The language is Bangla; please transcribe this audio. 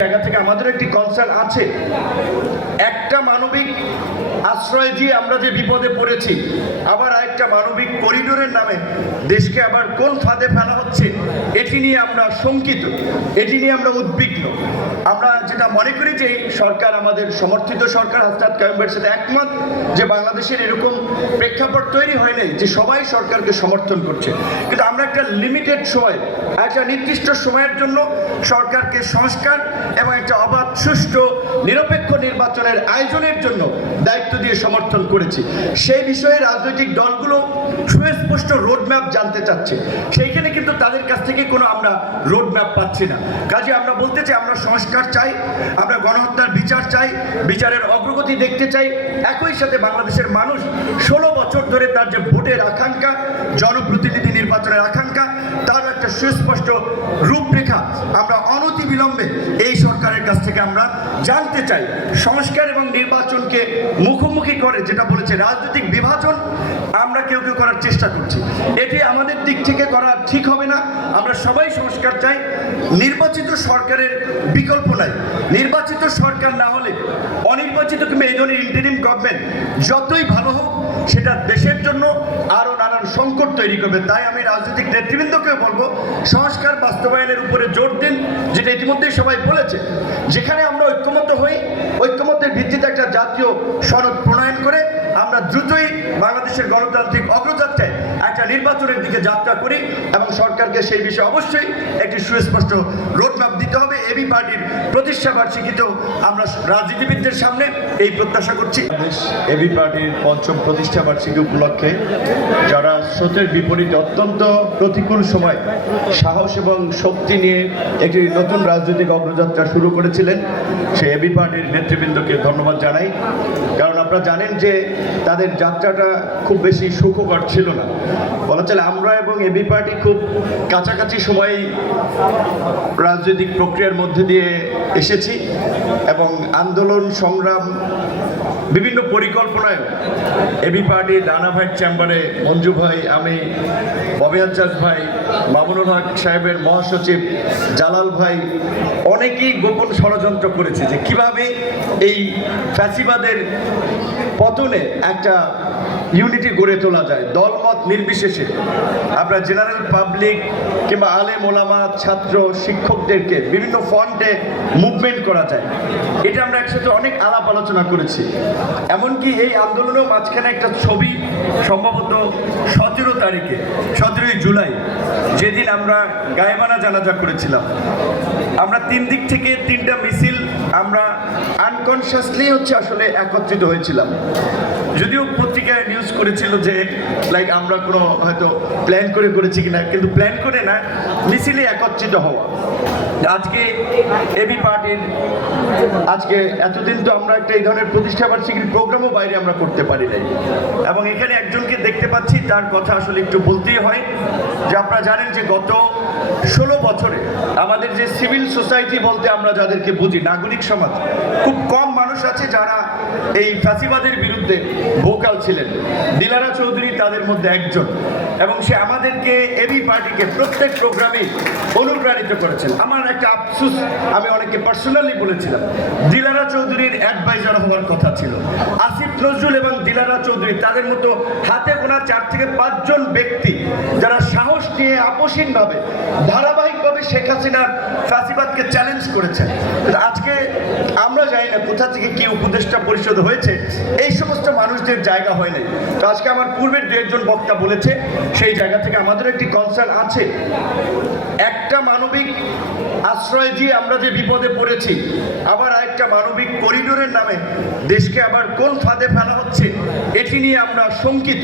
জায়গা থেকে আমাদের একটি কনসার্ন আছে। একটা মানবিক আশ্রয় দিয়ে আমরা যে বিপদে পড়েছি, আবার আরেকটা মানবিক করিডোরের নামে দেশকে আবার কোন ফাঁদে ফেলা হচ্ছে, এটি নিয়ে আমরা শঙ্কিত, এটি নিয়ে আমরা উদ্বিগ্ন। আমরা যেটা মনে করি যে সরকার আমাদের সমর্থিত সরকার হাসনাত কায়ুমের সাথে একমত যে বাংলাদেশের এরকম প্রেক্ষাপট তৈরি হয় নাই যে সবাই সরকারকে সমর্থন করছে। কিন্তু আমরা একটা লিমিটেড সময়, একটা নির্দিষ্ট সময়ের জন্য সরকারকে সংস্কার এবং একটা অবাধ, সুষ্ঠু, নিরপেক্ষ নির্বাচনের আয়োজনের জন্য দায়িত্ব দিয়ে সমর্থন করেছি। সেই বিষয়ে রাজনৈতিক দলগুলো সুস্পষ্ট রোডম্যাপ জানতে চাচ্ছে। সেইখানে কিন্তু তাদের কাছ থেকে কোনো আমরা রোডম্যাপ পাচ্ছি না। কাজে আমরা বলতে চাই, আমরা সংস্কার চাই, আমরা গণহত্যার বিচার চাই, বিচারের অগ্রগতি দেখতে চাই। একই সাথে বাংলাদেশের মানুষ ষোলো বছর ধরে তার যে ভোটের আকাঙ্ক্ষা, জনপ্রতিনিধি নির্বাচনের আকাঙ্ক্ষা, তার একটা সুস্পষ্ট রূপরেখা আমরা অনতি বিলম্বে এই সরকারের কাছ থেকে আমরা জানতে চাই। সংস্কার এবং নির্বাচনকে মুখোমুখি করে যেটা বলেছে রাজনৈতিক বিভাজন, আমরা কেউ কেউ করার চেষ্টা করছি। এটি আমাদের দিক থেকে করা ঠিক হবে না। আমরা সবাই সংস্কার চাই। নির্বাচিত সরকারের বিকল্প নাই। নির্বাচিত সরকার না হলে অনির্বাচিত কিংবা এই ধরনের ইন্টারিম গভর্নমেন্ট যতই ভালো হোক, সেটা দেশের জন্য আরও সংকট তৈরি করবে। তাই আমি রাজনৈতিক নেতৃবৃন্দকে বলব, সংস্কার বাস্তবায়নের উপরে জোর দিন, যেটা ইতিমধ্যেই সবাই বলেছে। যেখানে আমরা ঐক্যমত হই, ঐক্যমতের ভিত্তিতে একটা জাতীয় সনদ প্রণয়ন করে আমরা দ্রুতই বাংলাদেশের গণতান্ত্রিক অগ্রযাত্রায় একটা নির্বাচনের দিকে যাত্রা করি এবং সরকারকে সেই বিষয়ে অবশ্যই একটি সুস্পষ্ট রোডম্যাপ দিতে হবে। এবি পার্টির প্রতিষ্ঠা বার্ষিকীতেও আমরা রাজনীতিবিদদের সামনে এই প্রত্যাশা করছি। এবি পার্টির পঞ্চম প্রতিষ্ঠা বার্ষিকী উপলক্ষে যারা স্রোতের বিপরীতে অত্যন্ত প্রতিকূল সময় সাহস এবং শক্তি নিয়ে একটি নতুন রাজনৈতিক অগ্রযাত্রা শুরু করেছিলেন, সেই এবি পার্টির নেতৃবৃন্দকে ধন্যবাদ জানাই। কারণ আপনারা জানেন যে তাদের যাত্রাটা খুব বেশি সুখকর ছিল না। বলা চলে আমরা এবং এবি পার্টি খুব কাছাকাছি সময় রাজনৈতিক প্রক্রিয়ার মধ্যে দিয়ে এসেছি এবং আন্দোলন সংগ্রাম বিভিন্ন পরিকল্পনায় এবি পার্টির রানা ভাইয়ের চেম্বারে মঞ্জু ভাই, আমি ববি আজ্জাজ ভাই, মামুনুল হক সাহেবের মহাসচিব, জালাল ভাই, অনেকেই গোপন ষড়যন্ত্র করেছে যে কীভাবে এই ফ্যাসিবাদের পতনে একটা ইউনিটি গড়ে তোলা যায়। দলমত নির্বিশেষে আমরা জেনারেল পাবলিক কিংবা আলেম, ওলামা, ছাত্র, শিক্ষকদেরকে বিভিন্ন ফন্টে মুভমেন্ট করা যায়। এটা আমরা একসাথে অনেক আলাপ আলোচনা করেছি। এমনকি এই আন্দোলনের মাঝখানে একটা ছবি সম্ভবত সতেরো তারিখে, সতেরোই জুলাই, যেদিন আমরা গায়েবানা জানাজা করেছিলাম। আমরা তিন দিক থেকে তিনটা মিছিল আমরা আনকনসিয়াসলি হচ্ছে আসলে একত্রিত হয়েছিলাম। যদিও পত্রিকায় নিউজ করেছিল যে লাইক আমরা কোনো হয়তো প্ল্যান করে করেছি কিনা, কিন্তু প্ল্যান করে না, মিছিলে একত্রিত হওয়া। আজকে এবি পার্টির আজকে এতদিন তো আমরা একটা এই ধরনের প্রতিষ্ঠা বার্ষিকীর প্রোগ্রামও বাইরে আমরা করতে পারি নাই। এবং এখানে একজনকে দেখতে পাচ্ছি, তার কথা আসলে একটু বলতেই হয়। যে আপনারা জানেন যে গত ষোলো বছরে আমাদের যে সিভিল সোসাইটি বলতে আমরা যাদেরকে বুঝি, নাগরিক সমাজ, খুব কম মানুষ আছে যারা এই ফ্যাসিবাদের বিরুদ্ধে ভোকাল ছিলেন। দিলারা চৌধুরী তাদের মধ্যে একজন। এবং সে আমাদেরকে এবি পার্টিকে প্রত্যেক প্রোগ্রামে অনুপ্রাণিত করেছেন। আমার একটা আফসুস, আমি অনেকে পার্সোনালি বলেছিলাম, দিলারা চৌধুরীর অ্যাডভাইজার হওয়ার কথা ছিল। আসিফ নজরুল এবং দিলারা চৌধুরী তাদের মতো হাতে গোনা চার থেকে পাঁচজন ব্যক্তি যারা সাহস নিয়ে আপসীনভাবে ধারাবাহিকভাবে শেখ হাসিনার ফ্যাসিবাদকে চ্যালেঞ্জ করেছেন। আজকে আমরা জানি না কোথা থেকে কি উপদেষ্টা পরিষদ হয়েছে, এই সমস্ত মানুষদের জায়গা হয় নাই। তো আজকে আমার পূর্বের দু একজন বক্তা বলেছে সেই জায়গা থেকে আমাদের একটি কনসার্ন আছে। একটা মানবিক আশ্রয় দিয়ে আমরা যে বিপদে পড়েছি, আবার আরেকটা মানবিক করিডোরের নামে দেশকে আবার কোন ফাঁদে ফেলা হচ্ছে, এটি নিয়ে আমরা শঙ্কিত।